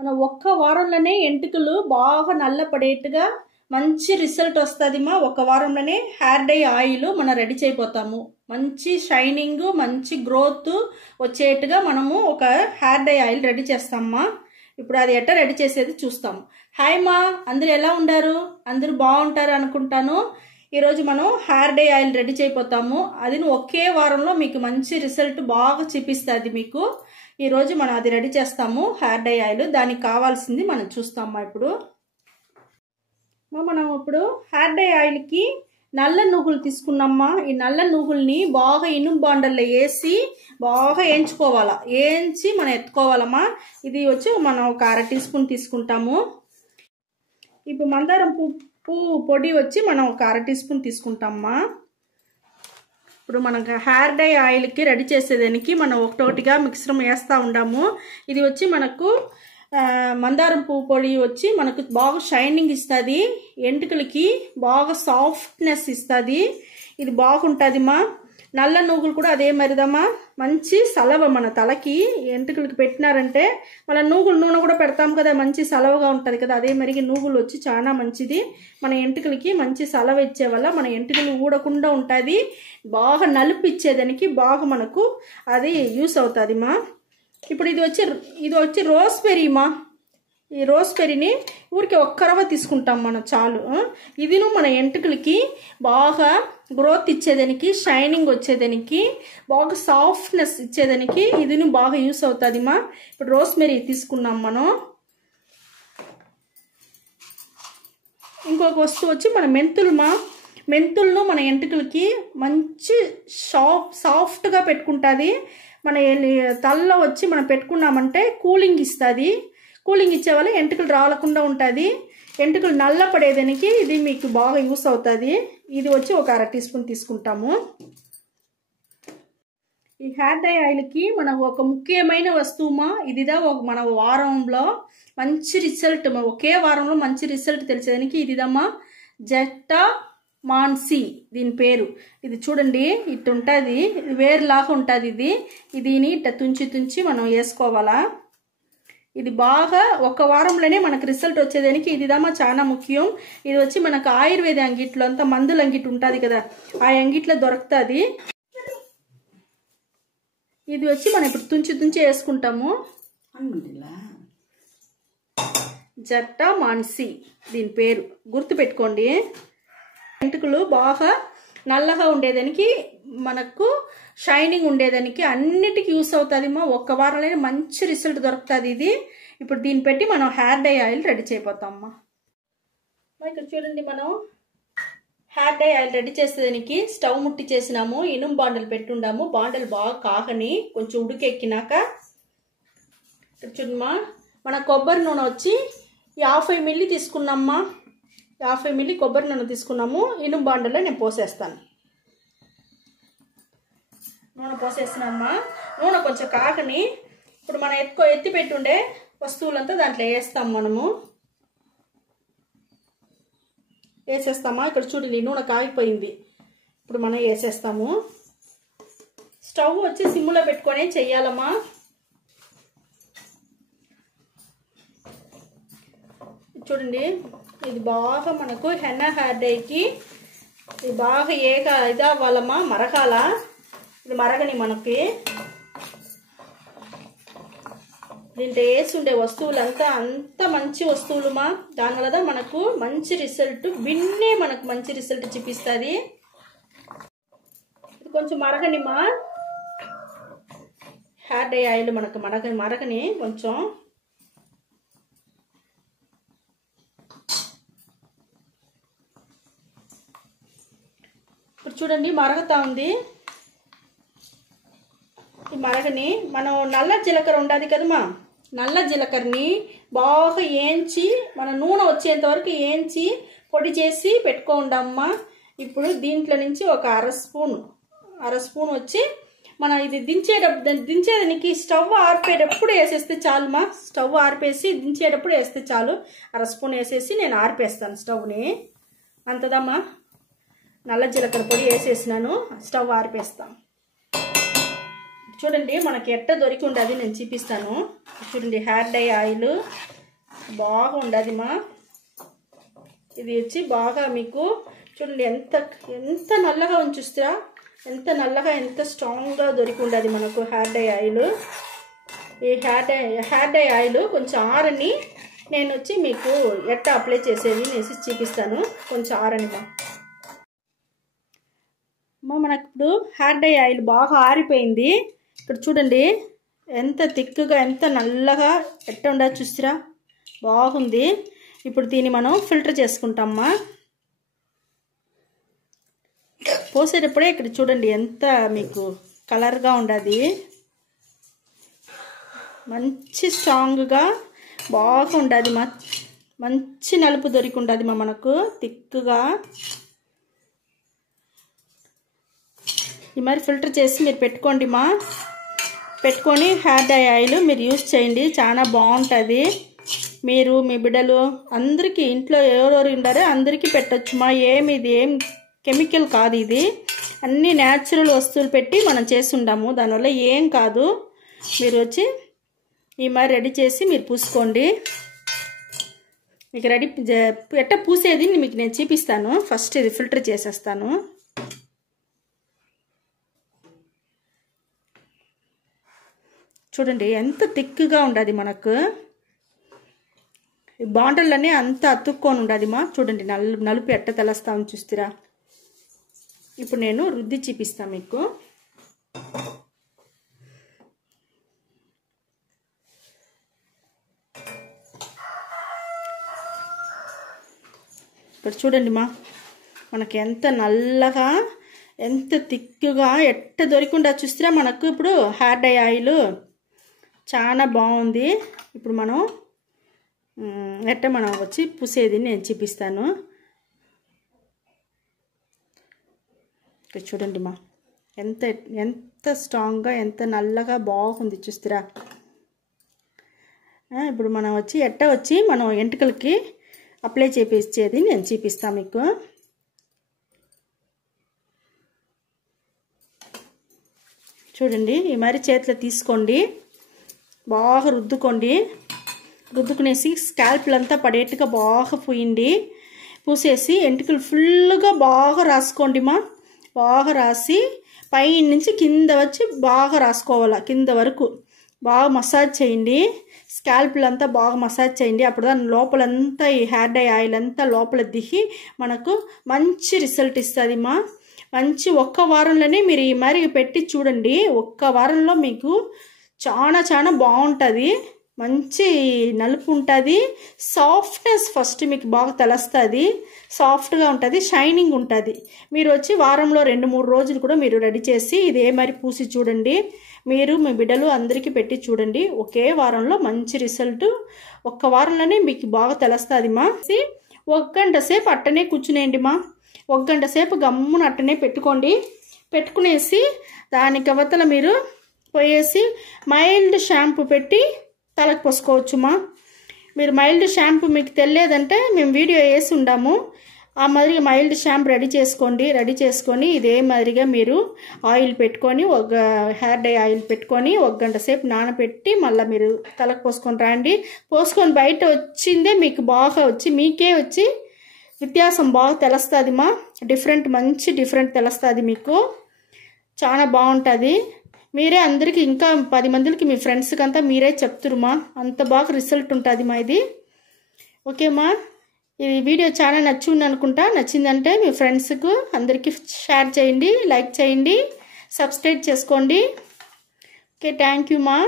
మన ఒక్క వారంలోనే ఎంటుకలు బాగా నల్లపడేట్టుగా మంచి రిజల్ట్ వస్తుందిమా. ఒక వారంలోనే హెయిర్ డై ఆయిల్ మనం రెడీ చేయబోతాము. మంచి షైనింగ్, మంచి గ్రోత్ వచ్చేట్టుగా మనము ఒక హెయిర్ డై ఆయిల్ రెడీ చేస్తామమ్మా. ఇప్పుడు అది ఎట్లా రెడీ చేసేది చూస్తాము. హాయ్ మా, అందరూ ఎలా ఉండారు? అందరూ బాగుంటారు అనుకుంటాను. ఈరోజు మనం హెయిర్ డై ఆయిల్ రెడీ చేయబోతాము. అది ఒకే వారంలో మీకు మంచి రిజల్ట్ బాగా చూపిస్తుంది మీకు. ఈరోజు మనం అది రెడీ చేస్తాము హెయిర్ డై ఆయిల్. దానికి కావాల్సింది మనం చూస్తామా. ఇప్పుడు మనం హెయిర్ డై ఆయిల్కి నల్ల నువ్వులు తీసుకున్నామా. ఈ నల్ల నువ్వుల్ని బాగా ఇనుము బాండల్లో వేసి బాగా వేయించుకోవాలా. వేయించి మనం ఎత్తుకోవాలమ్మా. ఇది వచ్చి మనం ఒక 1/2 టీ స్పూన్ తీసుకుంటాము. ఇప్పుడు మందారం పువ్వు పొడి వచ్చి మనం ఒక 1/2 టీ స్పూన్ తీసుకుంటామమ్మా. ఇప్పుడు మనకు హెయిర్ డై ఆయిల్కి రెడీ చేసేదానికి మనం ఒకటొకటిగా మిక్సర్ వేస్తూ ఉండాము. ఇది వచ్చి మనకు మందారం పువ్వు పొడి వచ్చి మనకు బాగా షైనింగ్ ఇస్తుంది, ఎంటుకలకి బాగా సాఫ్ట్నెస్ ఇస్తుంది. ఇది బాగుంటుందిమ్మా. నల్ల నువ్వులు కూడా అదే మరిదమ్మా. మంచి సలవ మన తలకి ఎంటుకలకి పెట్టినారంటే మళ్ళీ నువ్వులు నూనె కూడా పెడతాం కదా, మంచి సలవగా ఉంటుంది కదా. అదే మరిగి నువ్వులు వచ్చి చాలా మంచిది. మన ఎంటుకలకి మంచి సలవ ఇచ్చే వల్ల మన ఎంటుకలు ఊడకుండా ఉంటుంది. బాగా నలుపు ఇచ్చేదానికి బాగా మనకు అది యూస్ అవుతుందిమ్మా. ఇప్పుడు ఇది వచ్చి రోస్బెర్రీమా. ఈ రోస్బెర్రీని ఊరికి ఒక్క రవ్వ తీసుకుంటాం మనం చాలు. ఇదిను మన ఎంటుకలకి బాగా గ్రోత్ ఇచ్చేదానికి, షైనింగ్ వచ్చేదానికి, బాగా సాఫ్ట్నెస్ ఇచ్చేదానికి ఇదిను బాగా యూస్ అవుతుందిమా. ఇప్పుడు రోస్బెర్రీ తీసుకున్నాం మనం. ఇంకొక వస్తువు వచ్చి మన మెంతులుమా. మెంతులను మన ఎంటుకలకి మంచి సాఫ్ట్గా పెట్టుకుంటుంది. మన తలలో వచ్చి మనం పెట్టుకున్నామంటే కూలింగ్ ఇస్తుంది. కూలింగ్ ఇచ్చే వల్ల ఎంటుకలు రాలకుండా ఉంటుంది. ఎంటుకలు నల్ల పడేదానికి ఇది మీకు బాగా యూస్ అవుతుంది. ఇది వచ్చి ఒక 1/2 టీ స్పూన్ తీసుకుంటాము. ఈ హెయిర్ డై ఆయిల్కి మనం ఒక ముఖ్యమైన వస్తువుమా. ఇదిదా మన వారంలో మంచి రిజల్ట్, ఒకే వారంలో మంచి రిజల్ట్ తెలిసేదానికి ఇదిదమ్మా. జట్టా మాన్సీ దీని పేరు. ఇది చూడండి ఇట్టు ఉంటుంది, వేరులాగా ఉంటుంది. దీని ఇట్ట తుంచి మనం వేసుకోవాలా. ఇది బాగా ఒక వారంలోనే మనకు రిజల్ట్ వచ్చేదానికి ఇదిదమ్మా చాలా ముఖ్యం. ఇది వచ్చి మనకు ఆయుర్వేద అంగిట్లో అంతా మందుల అంగిట్ ఉంటుంది కదా, ఆ అంగిట్లో దొరుకుతుంది. ఇది వచ్చి మనం ఇప్పుడు తుంచి వేసుకుంటాము. జట్టా మాన్సీ దీని పేరు, గుర్తుపెట్టుకోండి. ఎంటుకలు బాగా నల్లగా ఉండేదానికి, మనకు షైనింగ్ ఉండేదానికి అన్నిటికీ యూస్ అవుతుందిమా. ఒక్క వారంలోనే మంచి రిజల్ట్ దొరుకుతుంది ఇది. ఇప్పుడు దీన్ని పెట్టి మనం హెయిర్ డై ఆయిల్ రెడీ చేయబోతామమ్మా. ఇక్కడ చూడండి, మనం హెయిర్ డై ఆయిల్ రెడీ చేసేదానికి స్టవ్ ముట్టి చేసినాము. ఇనుము బాండలు పెట్టుండాము. బాండలు బాగా కాగని కొంచెం ఉడికెక్కినాక ఇక్కడ చూడమ్మా, మన కొబ్బరి నూనె వచ్చి 50 మిల్లీ తీసుకున్నామ్మా. 50 మిల్లీ కొబ్బరి నూనె తీసుకున్నాము. ఇనుము బాండల్లో నేను పోసేస్తాను. నూనె పోసేస్తున్నామ్మా. నూనె కొంచెం కాకని ఇప్పుడు మనం ఎత్తి పెట్టుండే వస్తువులంతా దాంట్లో వేస్తాం. మనము వేసేస్తామా. ఇక్కడ చూడండి నూనె కాగిపోయింది. ఇప్పుడు మనం వేసేస్తాము. స్టవ్ వచ్చి సిమ్లో పెట్టుకొని చెయ్యాలమ్మా. చూడండి ఇది బాగా మనకు హెన్నా హెయిర్ డైకి ఇది బాగా ఇది అవ్వాలమ్మా, మరగాల. ఇది మరగని మనకి దీంట్లో వేసి ఉండే వస్తువులంతా అంత మంచి వస్తువులుమా. దానివల్ల మనకు మంచి రిజల్ట్, బిన్నే మనకు మంచి రిజల్ట్ చూపిస్తుంది. ఇది కొంచెం మరగనిమా. హెయిర్ డై ఆయిల్ మనకు మరగని కొంచెం. ఇప్పుడు చూడండి మరగతా ఉంది. ఈ మరగని మనం నల్ల జీలకర్ర ఉండదు కదమ్మా. నల్ల జీలకర్రని బాగా వేయించి మన నూనె వచ్చేంత వరకు వేయించి పొడి చేసి పెట్టుకోండమ్మా. ఇప్పుడు దీంట్లో నుంచి ఒక 1/2 స్పూన్ వచ్చి మనం ఇది దించేదానికి స్టవ్ ఆర్పేటప్పుడు వేసేస్తే చాలుమా. స్టవ్ ఆర్పేసి దించేటప్పుడు వేస్తే చాలు. 1/2 స్పూన్ వేసేసి నేను ఆర్పేస్తాను స్టవ్ని. అంతదమ్మా. నల్ల జీలకర్ర పొడి వేసేసినాను, స్టవ్ ఆర్పేస్తాను. చూడండి మనకి ఎట్ట దొరికి ఉండదు నేను చూపిస్తాను. చూడండి హెయిర్ డై ఆయిల్ బాగా ఉండదు మా. ఇది వచ్చి బాగా మీకు చూడండి ఎంత ఎంత నల్లగా ఉంచుస్తారా, ఎంత నల్లగా ఎంత స్ట్రాంగ్గా దొరికి ఉండదు మనకు హెయిర్ డై ఆయిల్. ఈ హెయిర్ డై ఆయిల్ కొంచెం ఆరని నేను వచ్చి మీకు ఎట్ట అప్లై చేసేది నేను చూపిస్తాను. కొంచెం ఆరని మా మనకు ఇప్పుడు హెయిర్ డై ఆయిల్ బాగా ఆరిపోయింది. ఇక్కడ చూడండి ఎంత థిక్గా ఎంత నల్లగా ఎట్ట ఉండదు చూస్తారా, బాగుంది. ఇప్పుడు దీన్ని మనం ఫిల్టర్ చేసుకుంటామా. పోసేటప్పుడే ఇక్కడ చూడండి ఎంత మీకు కలర్గా ఉండదు, మంచి స్ట్రాంగ్గా బాగా ఉండదు మా. మంచి నలుపు దొరికి ఉండదు మా మనకు థిక్గా. ఈ మరి ఫిల్టర్ చేసి మీరు పెట్టుకోండి మా. పెట్టుకొని హెయిర్ డై ఆయిల్ మీరు యూజ్ చేయండి, చాలా బాగుంటుంది. మీరు మీ బిడ్డలు అందరికీ ఇంట్లో ఎవరెవరు ఉండారో అందరికీ పెట్టచ్చు మా. ఇది ఏం కెమికల్ కాదు, ఇది అన్నీ న్యాచురల్ వస్తువులు పెట్టి మనం చేసి ఉండాము, దానివల్ల ఏం కాదు. మీరు వచ్చి ఈ మరి రెడీ చేసి మీరు పూసుకోండి. మీకు రెడీ ఎట్ట పూసేది మీకు నేను చూపిస్తాను. ఫస్ట్ ఇది ఫిల్టర్ చేసేస్తాను. చూడండి ఎంత థిక్గా ఉండదు మనకు. బాండల్లోనే అంత అతుక్కొని ఉండదు మా. చూడండి నలుపు ఎట్ట తెలుస్తామని చూస్తారా. ఇప్పుడు నేను రుద్ది చూపిస్తాను మీకు. ఇక్కడ చూడండి మా మనకి ఎంత నల్లగా ఎంత థిక్గా ఎట్ట దొరికిండా చూస్తారా మనకు. ఇప్పుడు హెయిర్ డై ఆయిల్ చాలా బాగుంది. ఇప్పుడు మనం ఎట్ట మనం వచ్చి పూసేది నేను చూపిస్తాను. ఇక్కడ చూడండి మా ఎంత ఎంత స్ట్రాంగ్గా ఎంత నల్లగా బాగుంది చూస్తారా. ఇప్పుడు మనం వచ్చి ఎట్ట వచ్చి మనం ఎంటుకలకి అప్లై చేపించేది నేను చూపిస్తాను మీకు. చూడండి ఈ మరి చేతిలో తీసుకోండి, బాగా రుద్దుకోండి. రుద్దుకునేసి స్కాల్ప్లు అంతా పడేట్టుగా బాగా పూసేసి ఎంటుకలు ఫుల్గా బాగా రాసుకోండి మా. బాగా రాసి పై నుంచి కింద వచ్చి బాగా రాసుకోవాలి, కింద వరకు బాగా మసాజ్ చేయండి. స్కాల్ప్లు అంతా బాగా మసాజ్ చేయండి. అప్పుడు దాని లోపలంతా ఈ హెయిర్ డై ఆయిల్ అంతా లోపల దిగి మనకు మంచి రిజల్ట్ ఇస్తుంది మా. మంచి ఒక్క వారంలోనే మీరు ఈ మరి పెట్టి చూడండి. ఒక్క వారంలో మీకు చాలా చాలా బాగుంటుంది. మంచి నలుపు ఉంటుంది, సాఫ్ట్నెస్ ఫస్ట్ మీకు బాగా తెలుస్తుంది, సాఫ్ట్గా ఉంటుంది, షైనింగ్ ఉంటుంది. మీరు వచ్చి వారంలో 2-3 రోజులు కూడా మీరు రెడీ చేసి ఇదే మరి పూసి చూడండి. మీరు మీ బిడ్డలు అందరికీ పెట్టి చూడండి. ఒకే వారంలో మంచి రిజల్ట్ ఒక్క వారంలోనే మీకు బాగా తెలుస్తుంది మా. 1 గంట సేపు అట్టనే కూర్చునేయండి మా. 1 గంట సేపు గమ్మున అట్టనే పెట్టుకోండి. పెట్టుకునేసి దానికి అవతల మీరు పోయేసి మైల్డ్ షాంపూ పెట్టి తలకు పోసుకోవచ్చు మా. మీరు మైల్డ్ షాంపూ మీకు తెలియదంటే మేము వీడియో వేసి ఉండాము. ఆ మాదిరిగా మైల్డ్ షాంపూ రెడీ చేసుకోండి. రెడీ చేసుకొని ఇదే మాదిరిగా మీరు ఆయిల్ పెట్టుకొని ఒక హెయిర్ డై ఆయిల్ పెట్టుకొని 1 గంట సేపు నానబెట్టి మళ్ళీ మీరు తలకు పోసుకొని రండి. పోసుకొని బయట వచ్చిందే మీకు బాగా వచ్చి మీకే వచ్చి వ్యత్యాసం బాగా తెలుస్తుంది మా. మంచి డిఫరెంట్ తెలుస్తుంది మీకు, చాలా బాగుంటుంది. మీరే అందరికీ ఇంకా 10 మందికి మీ ఫ్రెండ్స్కి అంతా మీరే చెప్తురు మా. అంత బాగా రిజల్ట్ ఉంటుంది మా ఇది. ఓకే మా, ఈ వీడియో చాలా నచ్చింది అనుకుంటా. నచ్చిందంటే మీ ఫ్రెండ్స్కు అందరికీ షేర్ చేయండి, లైక్ చేయండి, సబ్స్క్రైబ్ చేసుకోండి. ఓకే, థ్యాంక్ యూ మా.